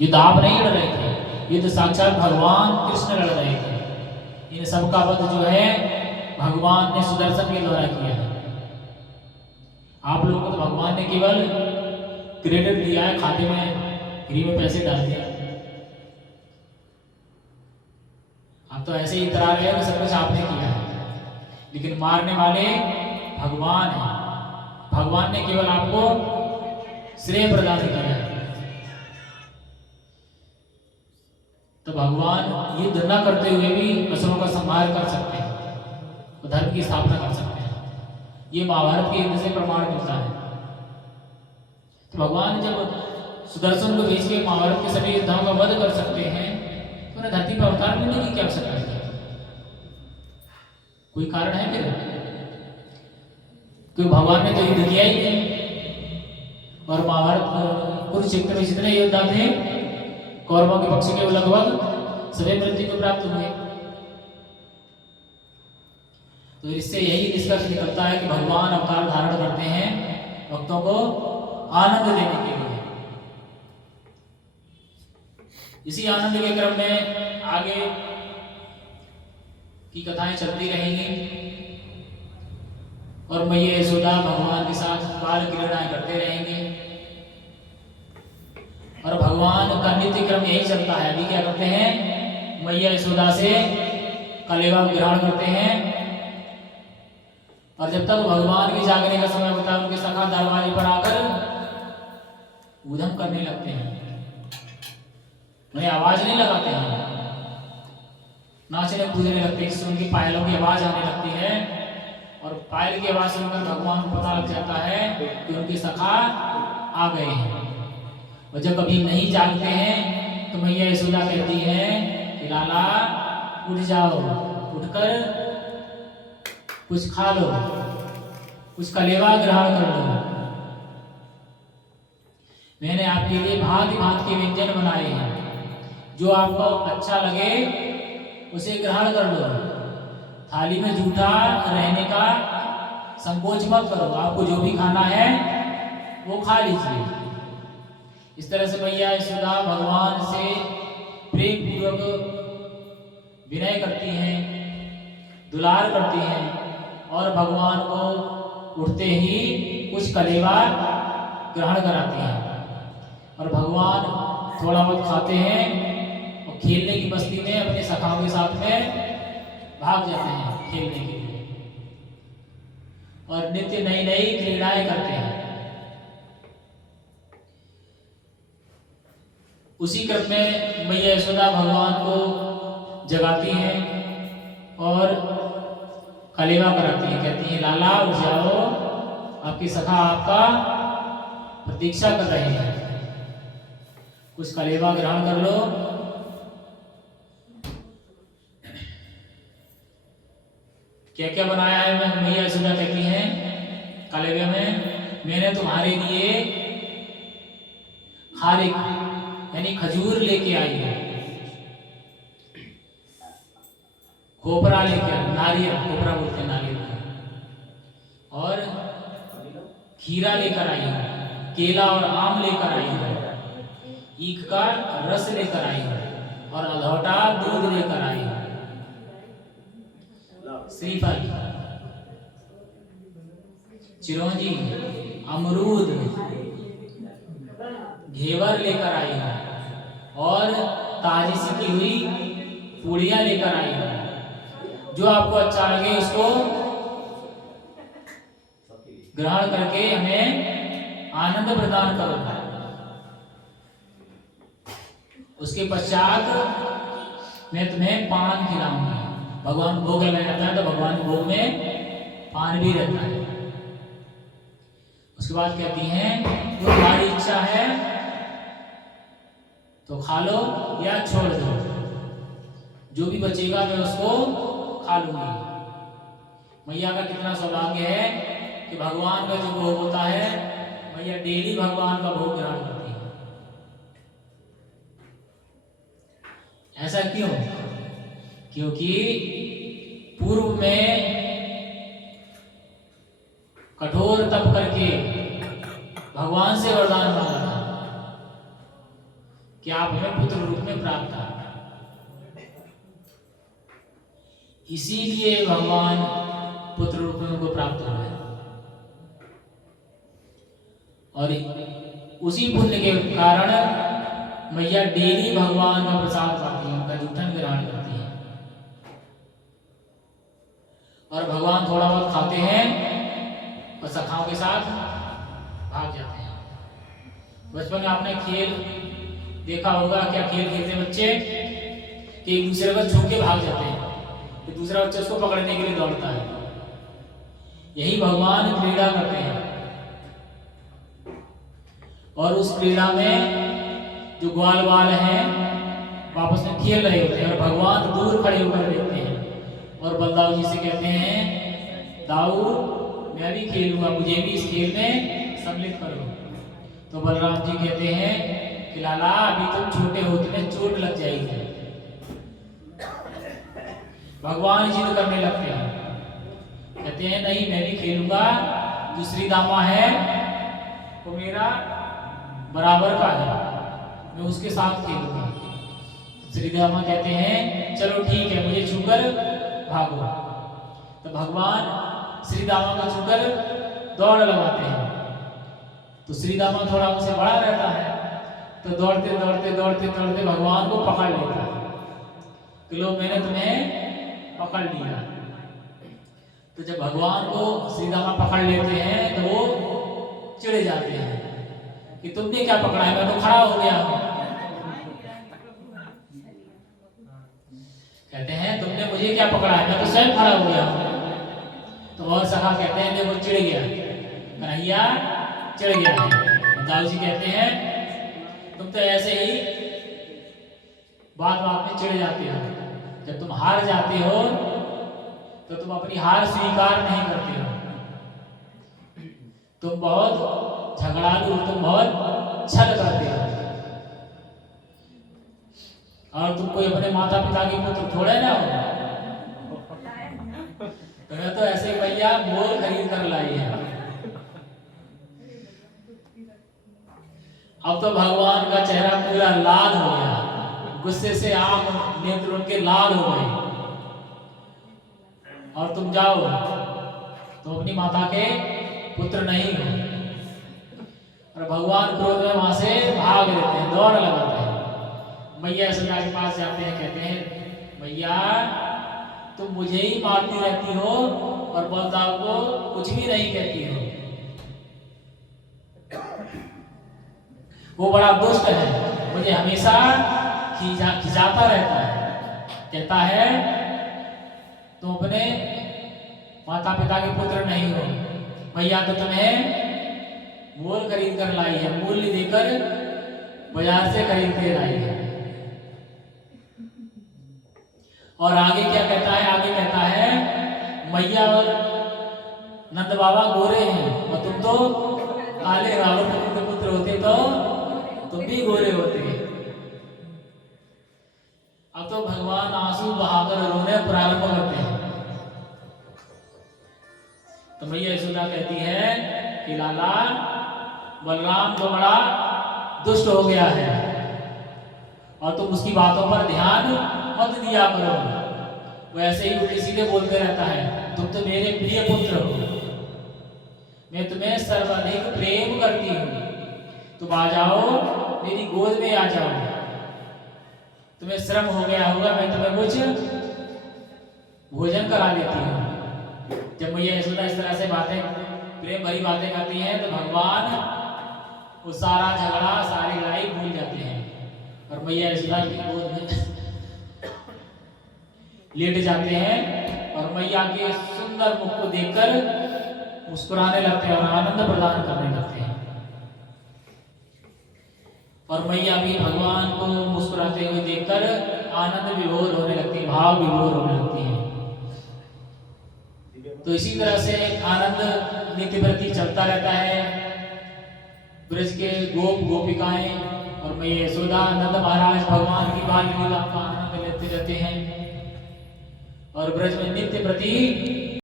युद्ध आप नहीं लड़ रहे थे, युद्ध साक्षात भगवान कृष्ण लड़ रहे थे। इन सबका वध जो है भगवान ने सुदर्शन के द्वारा किया है। आप लोगों को तो भगवान ने केवल क्रेडिट दिया है, खाते में फ्री में पैसे डाल दिया। आप तो ऐसे ही इतरा रहे हैं कि सब कुछ आपने किया है, लेकिन मारने वाले भगवान हैं। भगवान ने केवल आपको श्रेय प्रदान किया है। तो भगवान युद्ध न करते हुए भी असुरों का संहार कर सकते हैं, तो धर्म की स्थापना कर सकते हैं। ये महाभारत के युद्ध से प्रमाण मिलता है। तो भगवान जब सुदर्शन को भेज के महाभारत के सभी योद्धाओं का वध कर सकते हैं, तो उन्हें धरती पर अवतार लेने की क्या आवश्यकता है? कोई कारण है फिर? क्योंकि भगवान ने तो युद्ध किया ही नहीं। और महाभारत कुरुक्षेत्र में जितने योद्धा थे कौरवों के पक्ष के, वो लगभग सभी मृत्यु को प्राप्त हुए। तो इससे यही निष्कर्ष निकलता है कि भगवान अवतार धारण करते हैं भक्तों को आनंद देने के लिए। इसी आनंद के क्रम में आगे की कथाएं चलती रहेंगी और मैया यशोदा भगवान के साथ बाल क्रीड़ाएं करते रहेंगे। और भगवान का नित्य क्रम यही चलता है। अभी क्या करते हैं, मैया यशोदा से कलेवा ग्रहण करते हैं, और जब तक भगवान के जागने का समय होता है उनके सखा दरवाजे पर आकर ऊधम करने लगते हैं। उन्हें आवाज नहीं लगाते हैं, नाचने कूदने लगते हैं, जिससे उनकी पायलों की आवाज आने लगती है। और पायल की आवाज सुनकर भगवान को पता लग जाता है कि उनके सखा आ गए हैं। और जब कभी नहीं जागते हैं तो मैया यशोदा कहती है कि लाला उठ जाओ, उठकर कुछ खा लो, कुछ कलेवा ग्रहण कर लो। मैंने आपके लिए भांति भांति के व्यंजन बनाए हैं, जो आपको अच्छा लगे उसे ग्रहण कर लो। थाली में जूठा रहने का संकोच मत करो, आपको जो भी खाना है वो खा लीजिए। इस तरह से मैया यशोदा भगवान से प्रेम पूर्वक विनय करती हैं, दुलार करती हैं और भगवान को उठते ही कुछ कलेवा ग्रहण कराती हैं। और भगवान थोड़ा बहुत खाते हैं और खेलने की मस्ती में अपने सखाओं के साथ में भाग जाते हैं खेलने के लिए, और नित्य नई नई क्रीड़ाएं करते हैं। उसी क्रम में मैया यशोदा भगवान को जगाती हैं और कलेवा कराती हैं। कहती हैं लाला उठ जाओ, आपकी सखा आपका प्रतीक्षा कर रहे हैं, कुछ कलेवा ग्रहण कर लो। क्या क्या बनाया है? मैं मैया यशोदा कहती हैं कलेवे में, मैंने तुम्हारे लिए खारिक यानी खजूर लेके आई है, खोपरा लेकर, नारियल, खोपरा बोलते हैं नारियल, और खीरा लेकर आई है, केला और आम लेकर आई है, ईख का रस लेकर आई है, और अधौटा दूध लेकर आई है, श्रीफल, चिरौंजी, अमरूद, घेवर लेकर आई है, और ताजी सिकी हुई पूड़ियां लेकर आई है। जो आपको अच्छा लगे उसको ग्रहण करके हमें आनंद प्रदान करो। उसके पश्चात मैं तुम्हें पान खिलाऊंगी। भगवान भोग लगाया जाता है तो भगवान भोग में पान भी रहता है। उसके बाद कहती हैं वो तुम्हारी इच्छा है तो खा लो या छोड़ दो, जो भी बचेगा मैं उसको खा लूंगी। मैया का कितना सौभाग्य है कि भगवान का जो भोग होता है मैया डेली भगवान का भोग ग्रहण करती है। ऐसा क्यों? क्योंकि पूर्व में कठोर तप करके भगवान से वरदान मांगा था कि आप हमें पुत्र रूप में प्राप्त करें। इसीलिए भगवान पुत्र रूप में उनको प्राप्त हो गए और उसी पुण्य के कारण मैया डेली भगवान का प्रसाद पाती है, उनका जूठन ग्रहण करती है और भगवान थोड़ा बहुत खाते हैं और सखाओं के साथ भाग जाते हैं। बचपन में आपने खेल देखा होगा, क्या खेल खेलते बच्चे कि एक दूसरे को छू के भाग जाते हैं, फिर दूसरा बच्चा उसको पकड़ने के लिए दौड़ता है। यही भगवान क्रीड़ा करते हैं और उस क्रीड़ा में जो ग्वाल बाल हैं आपस में खेल रहे होते हैं और भगवान दूर खड़े होकर देखते हैं और बलदाऊ जी से कहते हैं, दाऊ मैं भी खेलूंगा, मुझे भी इस खेल में सम्मिलित करो। तो बलराम जी कहते हैं कि लाला अभी तुम छोटे हो, तुम्हें चोट लग जाएगी। भगवान जिद करने लगते हैं, कहते हैं नहीं मैं भी खेलूंगा, जो श्री दामा है वो मेरा बराबर का है, मैं उसके साथ खेलूंगा। श्री दामा कहते हैं चलो ठीक है, मुझे छूकर भागो। तो भगवान श्री दामा को छूकर दौड़ लगाते हैं। तो श्री दामा थोड़ा उनसे बड़ा रहता है, तो दौड़ते दौड़ते दौड़ते दौड़ते भगवान को पकड़ लेता है कि लो मैंने तुम्हें पकड़ लिया। तो जब भगवान को श्री दामा पकड़ लेते हैं तो वो चिढ़ जाते हैं कि तुमने क्या पकड़ा है, मैं तो खड़ा हो गया हूं। कहते हैं तुमने मुझे क्या पकड़ा है, मैं तो स्वयं खड़ा हो गया हूं। तो और सखा कहते हैं देखो चिढ़ गया, कन्हैया चिढ़ गया है। दाऊ जी कहते हैं तुम तो ऐसे ही बात बात में चिढ़ जाते हो, जब तुम हार जाते हो तो तुम अपनी हार स्वीकार नहीं करते हो, तुम बहुत झगड़ालू, तुम बहुत छल करते हो और तुम कोई अपने माता पिता के पुत्र थोड़े ना हो। तुम्हें तो ऐसे भैया मोल खरीद कर लाई है। अब तो भगवान का चेहरा पूरा लाल हो गया, गुस्से से आंख नेत्र उनके लाल हो गए और तुम जाओ, तुम अपनी माता के पुत्र नहीं हो। और भगवान क्रोध में वहां से भाग लेते हैं, दौड़ लगाते हैं। मैया यशोदा के पास जाते हैं, कहते हैं मैया तुम मुझे ही मारती रहती हो और बलदाऊ को कुछ भी नहीं कहती हो, वो बड़ा दुष्ट है, मुझे हमेशा खिजाता रहता है, कहता है तुम अपने माता पिता के पुत्र नहीं हो। भैया तो तुम्हें मोल खरीद कर लाई है, मूल्य देकर बाजार से खरीद के लाई है। और आगे क्या कहता है, आगे कहता है मैया और नंद बाबा गोरे हैं और तुम तो काले, रावण के पुत्र होते तो तुम भी गोरे होते। अब तो भगवान आंसू बहाकर रोने प्रारंभ करते हैं। तो मैया यशोदा कहती है कि लाला बलराम तो बड़ा दुष्ट हो गया है और तुम उसकी बातों पर ध्यान मत दिया करो, वो ऐसे ही उल्टे सीधे बोलते रहता है। तुम तो मेरे प्रिय पुत्र हो, मैं तुम्हें सर्वाधिक प्रेम करती हूँ, तुम आ जाओ मेरी गोद में आ जाओ। तुम्हें श्रम हो गया होगा, मैं तुम्हें कुछ भोजन करा देती हूँ। जब मैया यशोदा इस तरह से बातें, प्रेम भरी बातें करती हैं तो भगवान वो सारा झगड़ा, सारी लड़ाई भूल जाते हैं और मैया यशोदा की गोद में लेट जाते हैं और मैया के सुंदर मुख को देखकर मुस्कुराने लगते हैं और आनंद प्रदान करने लगते हैं। और मैया भी भगवान को मुस्कुराते हुए देखकर आनंद विभोर होने लगती है, भाव विभोर होने लगती है। तो इसी तरह से आनंद नित्य प्रति चलता रहता है। ब्रज के गोप गोपिकाएं और मैया यशोदा, नंद महाराज भगवान की बाल लीला का आनंद लेते रहते हैं और ब्रज में नित्य प्रति